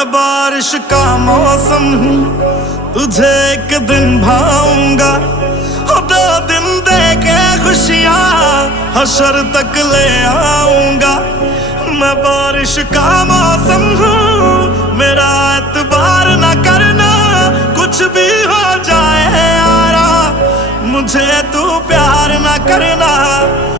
मैं बारिश का मौसम हूँ, तुझे एक दिन भाऊंगा। 2 दिन दे के खुशियाँ हशर तक ले आऊंगा। मैं बारिश का मौसम हूँ, मेरा एतबार ना करना, कुछ भी हो जाए यारा, मुझे तू प्यार ना करना।